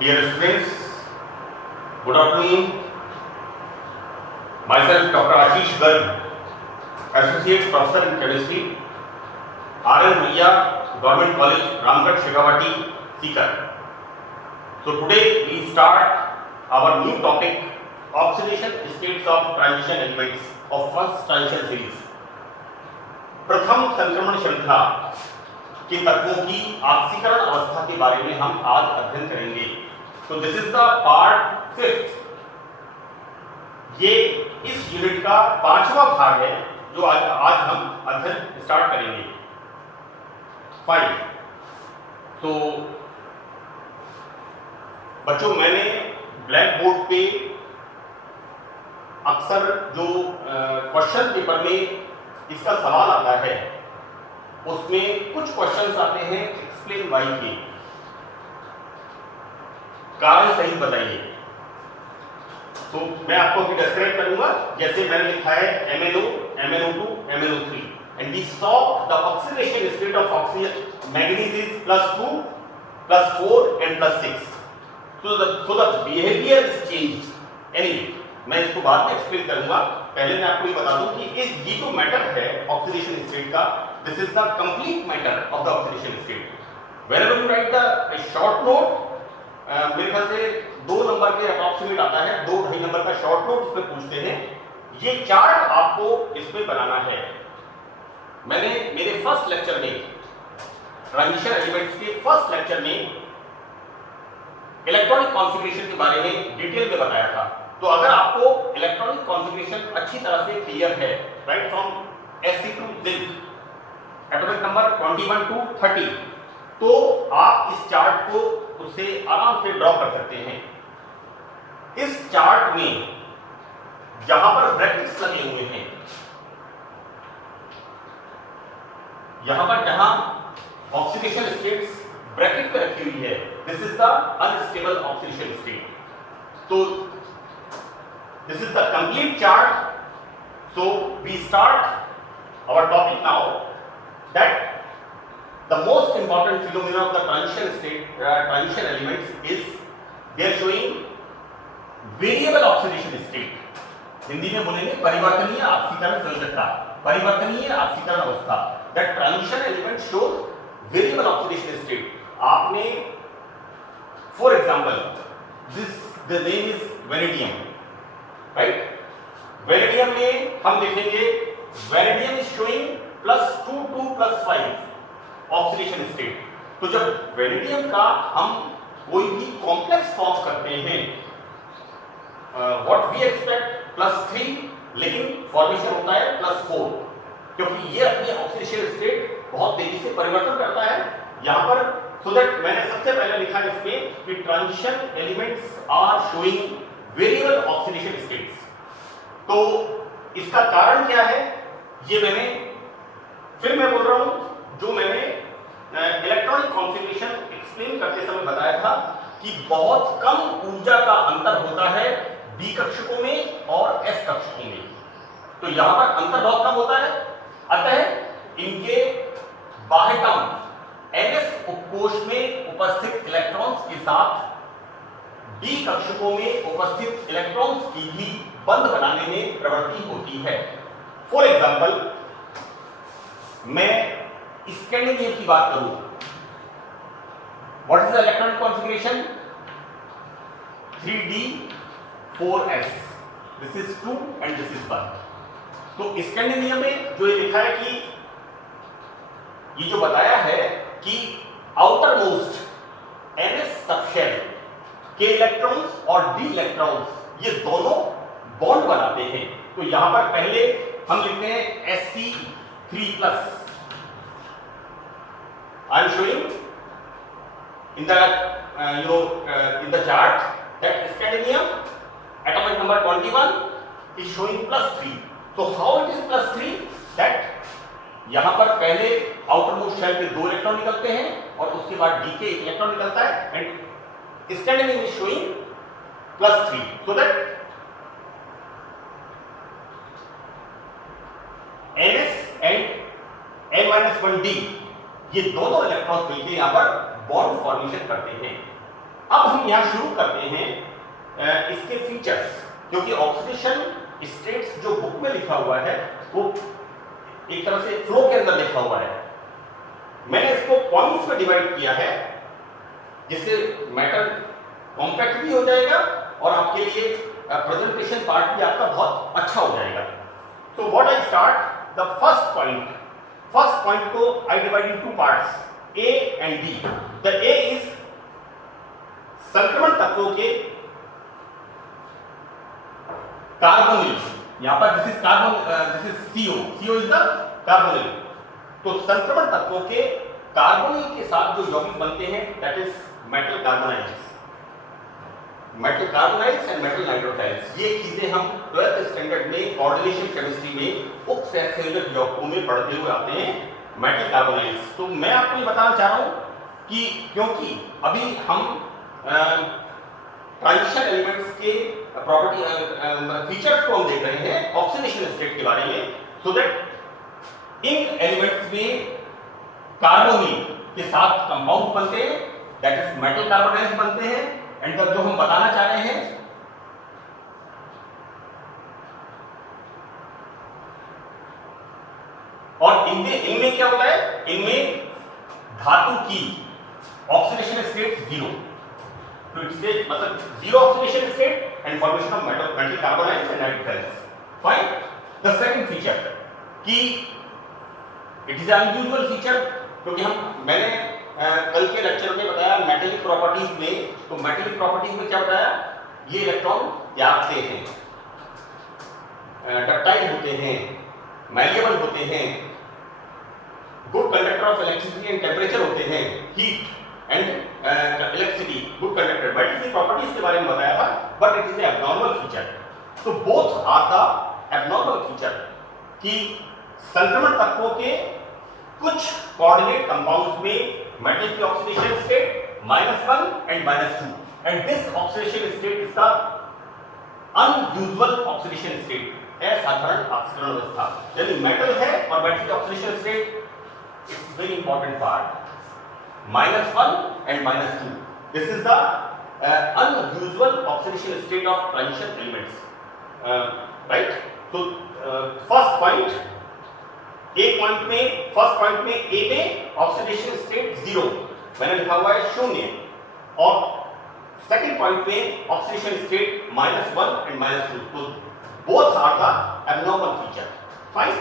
Dear students, good afternoon. Myself Dr. Ashish Garg, Associate Professor in Chemistry, R.N. Bhuiya, Government College, Ramgarh, Shekhawati, Sikar. So today we start our new topic, oxidation states of transition elements of first transition series. प्रथम संक्रमण श्रृंखला के तत्वों की ऑक्सीकरण अवस्था के बारे में हम आज अध्ययन करेंगे. तो दिस इज द पार्ट 5. ये इस यूनिट का 5वां भाग है जो आज हम अध्ययन स्टार्ट करेंगे. 5. तो बच्चों, मैंने ब्लैक बोर्ड पे अक्सर जो क्वेश्चन पेपर में इसका सवाल आता है उसमें कुछ क्वेश्चंस आते हैं एक्सप्लेन वाई के, कारण सही बताइए. तो मैं आपको अभी डिस्क्राइब करूंगा. जैसे मैंने लिखा है MnO, MnO2, MnO3 and we saw the oxidation state of oxygen manganese is +2, +4 and +6. so the behavior is changed. anyway, मैं इसको बाद में एक्सप्लेन करूंगा. पहले मैं आपको ये बता दूं कि ये जो मैटर है ऑक्सीडेशन स्टेट का, this is the complete matter of the oxidation state. Whenever you right the short note, मेरे ख्याल से 2 नंबर के अप्रॉक्सीमेट आता है, 2-2.5 नंबर का शॉर्ट नोट इसमें पूछते हैं. ये चार्ट आपको इसमें बनाना है. मैंने मेरे फर्स्ट लेक्चर में ट्रांजिशन एलिमेंट्स के फर्स्ट लेक्चर में इलेक्ट्रॉनिक कॉन्फ़िगरेशन के बारे में डिटेल में बताया था. तो अगर आपको इलेक्ट्रॉनिक कॉन्फ़िगरेशन अच्छी तरह से क्लियर है, right from Sc2 zinc atomic number 21 to 30, तो आप इस चार्ट को उससे आराम से ड्रॉ कर सकते हैं. इस चार्ट में जहां पर ब्रैकेट्स लगे हुए हैं, यहां पर जहां ऑक्सीडेशन स्टेट्स ब्रैकेट पे रखी हुई है, this is the unstable oxidation state. तो this is the complete chart. So we start our topic now, that the most important phenomena of the transition state, transition elements is they are showing variable oxidation state. Hindi में बोलेंगे परिवर्तनीय ऑक्सीकरण संयोजकता, परिवर्तनीय ऑक्सीकरण अवस्था. That transition element shows variable oxidation state. आपने for example the name is vanadium, right. Vanadium में हम देखेंगे vanadium is showing +2 to +5 oxidation state. तो जब वेनेडियम का हम कोई भी कॉम्प्लेक्स फॉर्म करते हैं, व्हाट वी एक्सपेक्ट +3, लेकिन फॉर्मेशन होता है +4, क्योंकि ये अपनी ऑक्सीडेशन स्टेट बहुत तेजी से परिवर्तन करता है. यहां पर सो दैट मैंने सबसे पहले लिखा है इसमें कि transition elements are showing variable oxidation states. तो इसका कारण क्या है, ये मैंने फिर मैं बोल रहा हूं, जो मैंने इलेक्ट्रॉनिक कॉन्फ़िगरेशन एक्सप्लेन करते समय बताया था कि बहुत कम ऊर्जा का अंतर होता है B कक्षकों में और S कक्षकों में. तो यहां पर अंतर बहुत कम होता है, अतः इनके बाह्यतम NS उपकोष में उपस्थित इलेक्ट्रॉन्स के साथ D कक्षकों में उपस्थित इलेक्ट्रॉन्स की भी बंध बनाने में प्रवृत्ति होती है. फॉर एग्जांपल, मैं स्कैंडिनेवियम की बात करूं, what is the electronic configuration? 3d4s, this is 2 and this is 1. तो स्कैंडिनेवियम में जो ये लिखा है कि ये जो बताया है कि आउटर मोस्ट NS सबशेल के इलेक्ट्रॉन्स और डी इलेक्ट्रॉन्स ये दोनों बॉन्ड बनाते हैं. तो यहां पर पहले हम लिखते हैं Sc3+. I am showing in the in the chart that scandium atomic number 21 is showing +3. so how it is +3? that यहां पर पहले आउटर मोस्ट शेल के 2 इलेक्ट्रॉन निकलते हैं और उसके बाद डी के 1 इलेक्ट्रॉन निकलता है, and scandium is showing +3, so that NS and N-1d ये दोनों इलेक्ट्रॉन्स मिलकर यहां पर बॉन्ड फॉर्मेशन करते हैं. अब हम यहाँ शुरू करते हैं इसके फीचर्स, क्योंकि ऑक्सीडेशन स्टेट्स जो बुक में लिखा हुआ है वो एक तरह से फ्लो के अंदर लिखा हुआ है। मैंने इसको पॉइंट्स में डिवाइड किया है जिससे मैटर कॉम्पैक्ट भी हो जाएगा और आपके लिए प्रेजेंटेशन पार्ट भी आपका बहुत अच्छा हो जाएगा। तो what I start the first point को I divide in 2 parts, A and B. The A is संक्रमण तत्वों के कार्बोनिल, यहां पर this is carbon, this is CO is the carbonyl. तो संक्रमण तत्वों के कार्बोनिल के साथ जो यौगिक बनते हैं that is metal carbonyls and metal nitrosyls. ये चीजें हम 12th स्टैंडर्ड में कोऑर्डिनेशन केमिस्ट्री में उप सेलुलर यौगिकों में पढ़ते हुए आते हैं, मेटल कार्बोनाइल्स। तो मैं आपको ये बताना चाह रहा हूं कि क्योंकि अभी हम ट्रांजिशन एलिमेंट्स के प्रॉपर्टी फीचर्स को हम देख रहे हैं ऑक्सीडेशन स्टेट के बारे में, सो दैट इन एलिमेंट्स में कार्बोनिल के साथ कंपाउंड बनते हैं दैट इज मेटल कार्बोनाइल्स बनते हैं। एंड तब जो हम बताना चाह रहे हैं और इनमें क्या होता है, इनमें धातु की ऑक्सीडेशन स्टेट 0, तो इससे मतलब 0 oxidation state and formation of metal carbonyls and nitrosyls. Fine. The second feature कि इट इज अनयूजुअल फीचर, क्योंकि मैंने कल के लेक्चर में बताया मेटेलिक प्रॉपर्टीज में, तो मेटेलिक प्रॉपर्टीज में क्या बताया, ये इलेक्ट्रॉन त्यागते हैं, डक्टाइल होते हैं, मैलिएबल होते हैं, good conductor of electricity and temperature होते हैं, heat and electricity good conductor. But इसकी प्रॉपर्टीज के बारे में बताया था, but it is a abnormal feature. तो both are the abnormal feature कि संक्रमण तत्वों के कुछ कोऑर्डिनेट कंपाउंड्स में मेटल की oxidation state -1 and -2, and this oxidation state is the unusual oxidation state, असाधारण ऑक्सीकरण अवस्था। यदि मेटल है और मेटल की oxidation state, it's very important part, -1 and -2, this is the unusual oxidation state of transition elements, right? So first point, first point में A में oxidation state 0 मैंने लिखा हुआ है 0, और सेकंड पॉइंट में ऑक्सीडेशन स्टेट -1 and -2, तो both are the abnormal feature. Fine.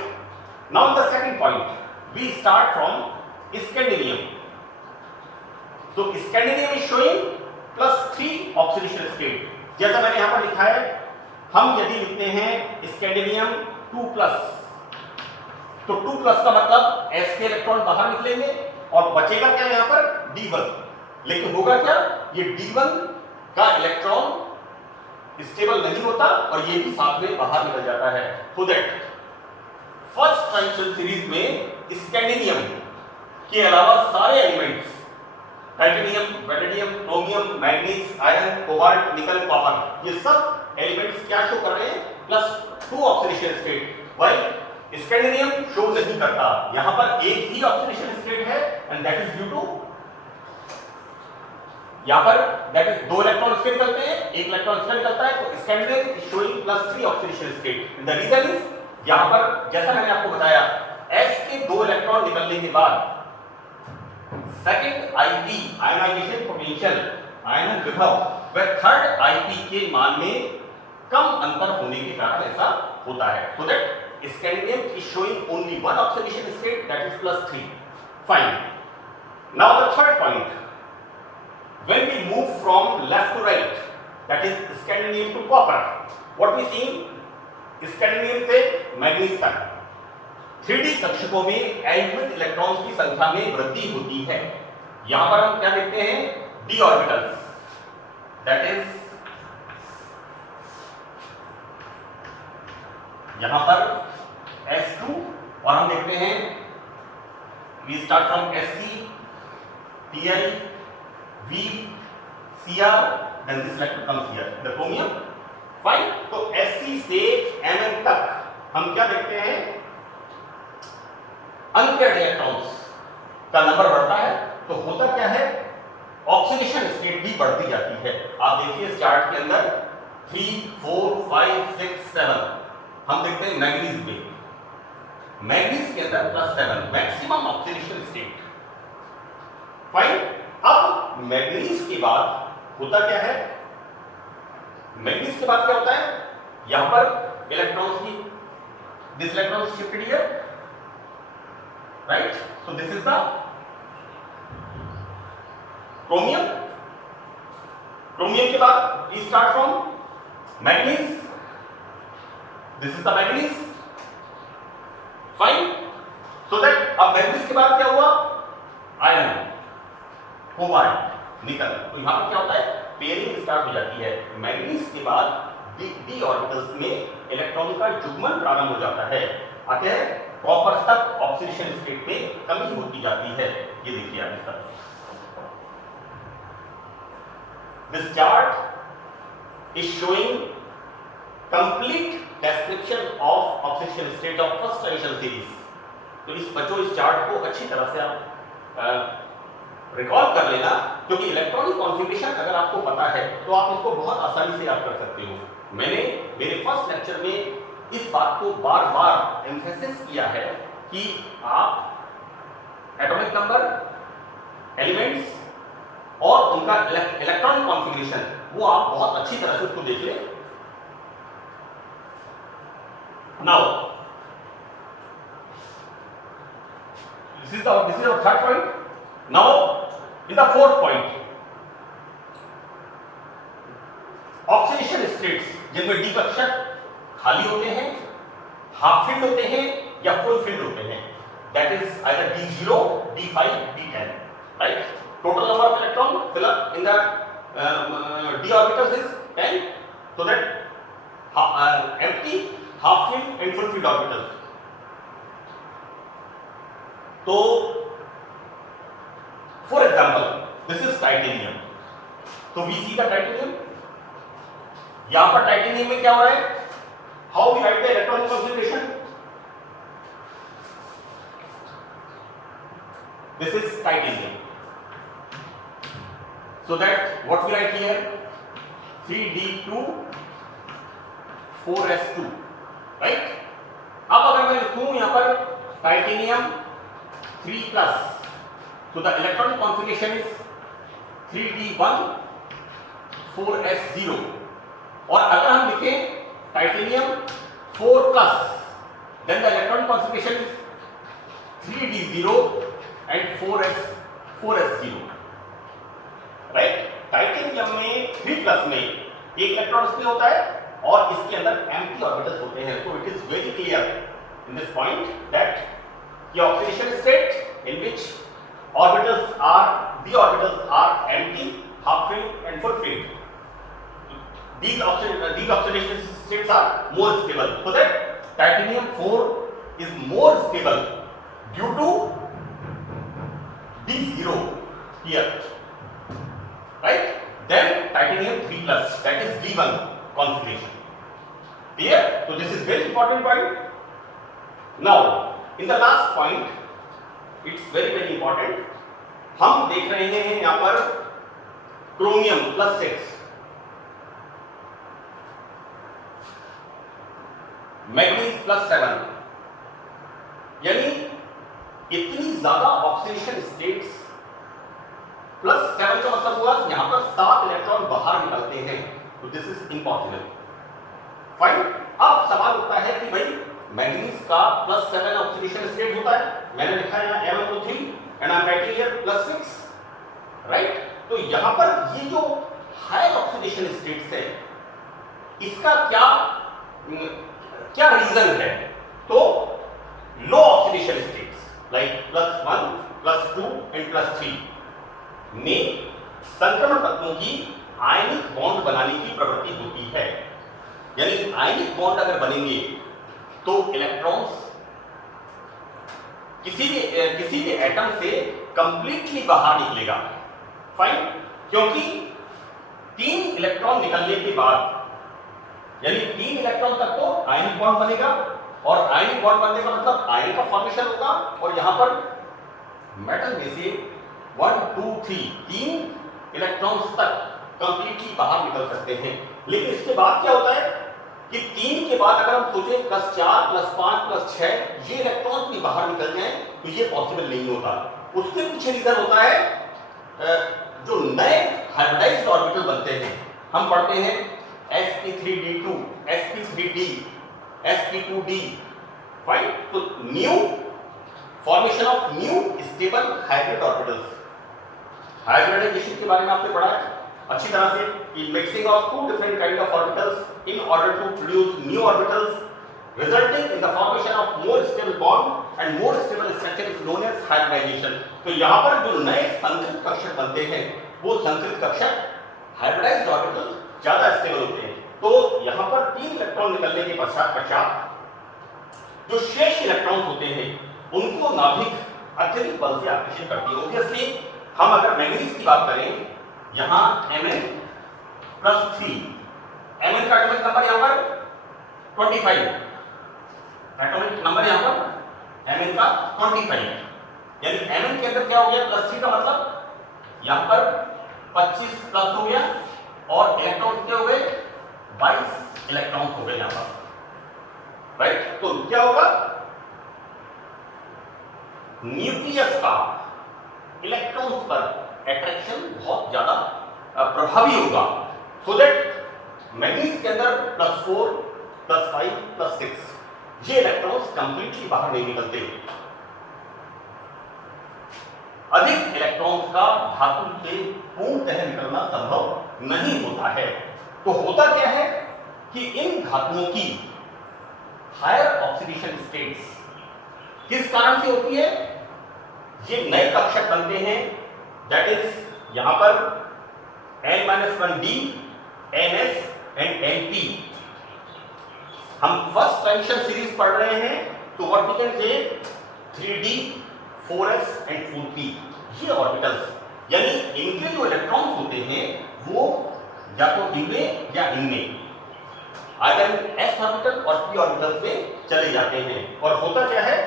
Now the second point, we start from scandium. तो scandium is showing +3 oxidation state. जैसा मैंने यहां पर लिखा है, हम यदि लिखते हैं स्कैंडिनियम 2+, तो 2+ का मतलब S के इलेक्ट्रॉन बाहर निकलेंगे और बचेगा क्या यहां पर, D1। लेकिन होगा क्या, ये D1 का इलेक्ट्रॉन स्टेबल नहीं होता और ये भी साथ में बाहर निकल जाता है। So that first transition series में स्कैंडिनियम के अलावा सारे elements, titanium, vanadium, chromium, manganese, iron, cobalt, nickel, copper, ये सब एलिमेंट्स क्या शो कर रहे हैं, +2 oxidation state. While scandium show नहीं करता, यहां पर एक ही ऑक्सीडेशन स्टेट है and that is due to, यहां पर दैट इज 2 इलेक्ट्रॉन इसके निकलते हैं, 1 इलेक्ट्रॉन इसका निकलता है, तो scandium is showing +3 oxidation state. The reason is, यहां पर जैसा मैंने आपको बताया, S के 2 इलेक्ट्रॉन निकलने के बाद सेकंड IP आयनाइजेशन पोटेंशियल, आयनन विभव, व थर्ड IP के मान में कम अंतर होने के कारण ऐसा होता है। So that scandium is showing only 1 oxidation state, that is +3। Fine. Now the third point, when we move from left to right, that is scandium to copper, what we see, scandium से manganese तक 3D कक्षकों में element electrons की संख्या में वृद्धि होती है। यहां पर हम क्या देखते हैं, d ऑर्बिटल्स, दैट इज यहां पर s2, और हम देखते हैं we start from Sc, Tl, V, Cr, then this electron comes here, the chromium. Fine. तो Sc से Mn तक हम क्या देखते हैं, अनपेयर्ड इलेक्ट्रॉन्स का नंबर बढ़ता है। तो होता क्या है, ऑक्सीडेशन स्टेट भी बढ़ती जाती है। आप देखिए इस चार्ट के अंदर 3, 4, 5, 6, 7 हम देखते हैं मैग्नीज में, मैग्नीज के अंदर +7 मैक्सिमम ऑक्सीडेशन स्टेट। फाइन, अब मैग्नीज के बाद होता क्या है, मैग्नीज के बाद क्या होता है, यहां पर इलेक्ट्रॉन्स की this electron shifted here, right, so this is the chromium. Chromium के बाद we start from manganese, this is the manganese. Fine, so that अब मैग्नीज के बाद क्या हुआ, आयरन, कोबाल्ट, निकल। तो यहां पर क्या होता है, पेयरिंग स्टार्ट हो जाती है। मैग्नीज के बाद डी ऑर्बिटल्स में इलेक्ट्रॉन का युग्मन प्रारंभ हो जाता है, अतः कॉपर तक ऑक्सीडेशन स्टेट में कमी होती जाती है। ये देखिए आप इस तरह, This chart is showing complete description of oxidation state of first transition series. तो इस बच्चों इस चार्ट को अच्छी तरह से आप रिकॉल कर लेना, क्योंकि इलेक्ट्रॉनिक कॉन्फ़िगरेशन अगर आपको पता है तो आप इसको बहुत आसानी से आप कर सकते हो। मैंने मेरे फर्स्ट लेक्चर में इस बात को बार बार एम्फेसिस किया है कि आप एटॉमिक नंबर, एलिमेंट्स और उनका इलेक्ट्रॉनिक कॉन्फ़िगरेशन वो आप बहुत अच्छी तरह से उसको देख ले। Now this is our third point. Now in the fourth point, oxidation states जिनमें डी कक्षक खाली होते हैं, हाफ फील्ड होते हैं या फुल फील्ड होते हैं, that is either D0, D5, D10, right. Total number of electron fill up in the d orbitals is 10, so that empty, half filled and full filled orbitals. So for example, this is titanium. So we see the titanium. यहाँ पर titanium में क्या हो रहा है, how we write the electronic configuration? This is titanium. So that what we write here, 3d2 4s2, right? अब अगर मैं लिखूं यहाँ पर titanium 3+, so the electronic configuration is 3d1 4s0, और अगर हम लिखें titanium 4+, then the electronic configuration is 3d0 and 4s0, right. Titanium में 3+ में एक इलेक्ट्रॉन स्पिन होता है और इसके अंदर एम्प्टी ऑर्बिटल्स होते हैं। So it is very clear in this point that the oxidation state in which orbitals are empty, half filled and full filled, these oxidation states are more stable, so that titanium 4 is more stable due to D0 here, right? Then titanium 3+, that is D1 configuration. Clear? So this is very important point. Now in the last point, it's very important. हम देख रहे हैं यहाँ पर chromium +6, manganese +7, यानी इतनी ज्यादा oxidation states. +7 का मतलब हुआ यहां पर 7 इलेक्ट्रॉन बाहर निकलते हैं, तो दिस इज इम्पॉसिबल। फाइन, अब सवाल उठता है कि भाई मैग्नीज का +7 ऑक्सीडेशन स्टेट होता है, मैंने लिखा है यहाँ M3 and I am writing here +6, right. तो यहां पर ये जो हाई ऑक्सीडेशन स्टेट्स है, इसका क्या रीजन है? तो लो ऑक्सीडेशन स्टेट्स लाइक +1, +2 एंड +3 में संक्रमण तत्वों की आयनिक बॉन्ड बनाने की प्रवृत्ति होती है। यानी आयनिक बॉन्ड अगर बनेंगे तो इलेक्ट्रॉन्स किसी भी एटम से कंप्लीटली बाहर निकलेगा। फाइन, क्योंकि 3 इलेक्ट्रॉन निकलने के बाद, यानी 3 इलेक्ट्रॉन तक तो आयनिक बॉन्ड बनेगा, और आयनिक बॉन्ड बनने का मतलब आयन का फॉर्मेशन होगा, और यहां पर मेटल में से 1, 2, 3 तीन इलेक्ट्रॉन्स तक कंप्लीटली बाहर निकल सकते हैं। लेकिन इसके बाद क्या होता है कि 3 के बाद अगर हम सोचें +4 +5 +6 ये इलेक्ट्रॉन्स भी बाहर निकल जाएं तो ये पॉसिबल नहीं होता। उसके पीछे रीजन होता है जो नए हाइब्रिडाइज्ड ऑर्बिटल बनते हैं। हम पढ़ते हैं sp3d2 sp3d sp2d, राइट? तो new formation of new stable hybrid orbitals. Hybridization के बारे में आपने पढ़ा है अच्छी तरह से कि mixing of 2 different kind of orbitals in order to produce new orbitals resulting in the formation of more stable bond and more stable structure is known as hybridisation. तो यहाँ पर जो नए संकरित कक्षक बनते हैं वो संकरित कक्षक हाइब्रिडाइज्ड ऑर्बिटल ज्यादा स्टेबल होते हैं। तो यहाँ पर 3 इलेक्ट्रॉन निकलने के पश्चात जो शेष इलेक्ट्रॉन्स होते हैं उनको नाभिक अत्यधिक बल से आकर्षित करती है। ऑब्वियसली हम अगर मैग्नीज की बात करें यहां Mn+3, Mn का एटॉमिक नंबर यहां पर 25, एटॉमिक नंबर यहां पर Mn का 25, यानी Mn के अंदर क्या हो गया +3 का मतलब यहां पर 25 प्लस हो गया और इलेक्ट्रॉन कितने हो गए 22 इलेक्ट्रॉन हो गए यहां पर, राइट? तो क्या होगा न्यूक्लियस का इलेक्ट्रॉन्स पर अट्रैक्शन बहुत ज्यादा प्रभावी होगा। सो दैट मैग्नीज के अंदर +4 +5 +6 ये इलेक्ट्रॉन्स कंप्लीटली बाहर नहीं निकलते। अधिक इलेक्ट्रॉन्स का धातु से पूर्णतः निकलना संभव नहीं होता है। तो होता क्या है कि इन धातुओं की हायर ऑक्सीडेशन स्टेट्स किस कारण से होती है? ये नए कक्षक बनते हैं, दैट इज यहां पर n-1d, ns एंड np। हम फर्स्ट ट्रांजिशन सीरीज पढ़ रहे हैं तो what we can say 3d 4s and 4p ये ऑर्बिटल्स यानी इनके जो इलेक्ट्रॉन्स होते हैं वो या तो इनमें या इनमें आइदर s ऑर्बिटल और p ऑर्बिटल्स में चले जाते हैं। और होता क्या है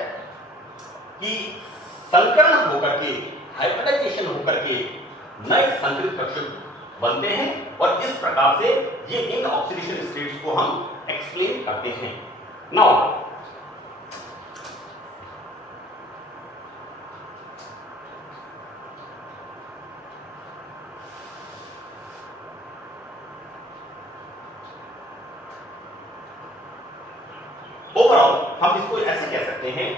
कि संकरण होकर के हाइब्रिडाइजेशन होकर के नए संकरित कक्षक बनते हैं और इस प्रकार से ये इन ऑक्सीडेशन स्टेट्स को हम एक्सप्लेन करते हैं। नाउ ओवरऑल हम इसको ऐसे कह सकते हैं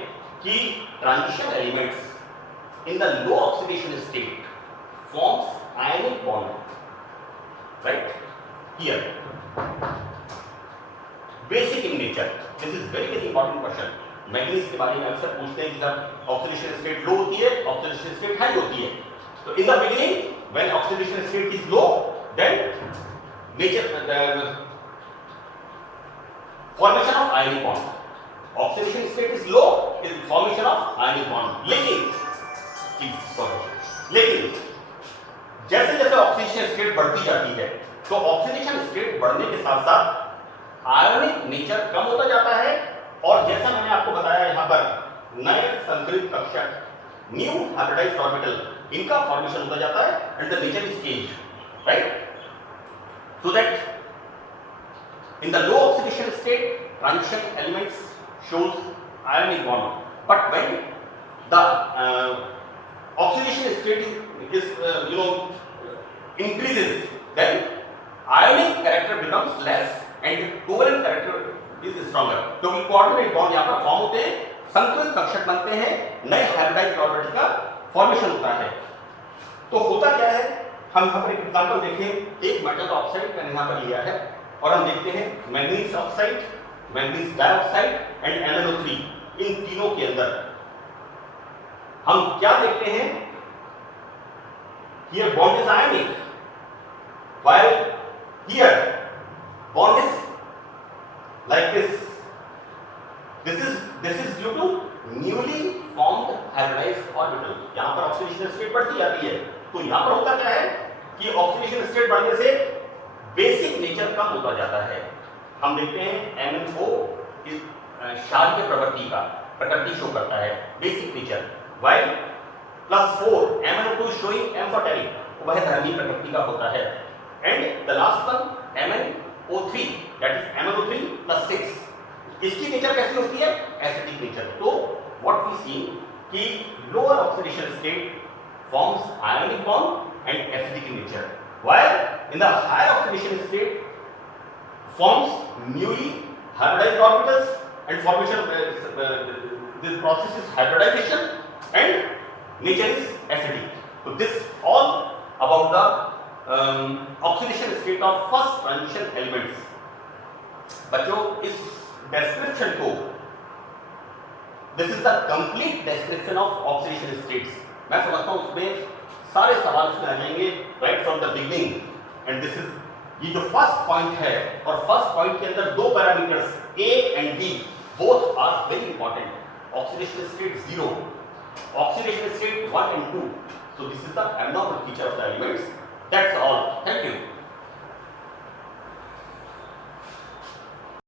कि transition elements in the low oxidation state forms ionic bond, right? Here basic in nature, this is very very important question. Manganese के बारे में अक्सर पूछते हैं कि जब ऑक्सीडेशन स्टेट लो होती है ऑक्सीडेशन स्टेट हाई होती है। तो in the beginning when oxidation state is low then nature formation of ionic bond, oxidation state is low is formation of ionic bond। लेकिन जैसे जैसे ऑक्सीडेशन स्टेट बढ़ती जाती है तो ऑक्सीडेशन स्टेट बढ़ने के साथ साथ आयनिक नेचर कम होता जाता है और जैसा मैंने आपको बताया यहाँ पर नए संकरित कक्षक न्यू हाइब्रिडाइज्ड ऑर्बिटल इनका फॉर्मेशन होता जाता है and the nature is change, right? So that in the low oxidation state transition elements shows ionic bond, but when the oxidation state is increases then ionic character becomes less and covalent character is stronger। क्योंकि coordinate bond यहाँ पर form होते हैं, संकरित कक्षक बनते हैं, नए hybridised orbital का फॉर्मेशन होता है। तो होता क्या है हम यहाँ पर एक एग्जांपल देखें। एक मेटल ऑक्साइड मैंने यहाँ पर लिया है और हम देखते हैं manganese oxide, manganese dioxide and MnO3, इन तीनों के अंदर हम क्या देखते हैं? Here bond is ionic, while here bond is like this. This is due to newly formed hybridized orbital। यहाँ पर ऑक्सीडेशन स्टेट बढ़ती जाती है। तो यहाँ पर होता क्या है कि ऑक्सीडेशन स्टेट बढ़ने से बेसिक नेचर कम होता जाता है। हम देखते हैं MnO इस क्षारीय प्रकृति शो करता है basic nature, while +4 MnO2 showing amphoteric वह धर्मी प्रकृति का होता है। And the last one MnO3 that is MnO3 plus 6, इसकी नेचर कैसी होती है? Acidic nature. तो व्हाट वी सी कि lower oxidation state forms ionic bond and acidic in nature, while in the higher oxidation state forms newly hybridized orbitals and formation this process is hybridization and nature is acidic. So this all about the oxidation state of first transition elements. बच्चों इस description को, this is the complete description of oxidation states. मैं समझता हूँ उसमें सारे सवाल उसमें आ जाएंगे right from the beginning. And this is ये जो फर्स्ट पॉइंट है, और फर्स्ट पॉइंट के अंदर दो parameters A and B both are very important. Oxidation state 0, oxidation state 1 and 2. So this is the abnormal feature of the elements. That's all. Thank you.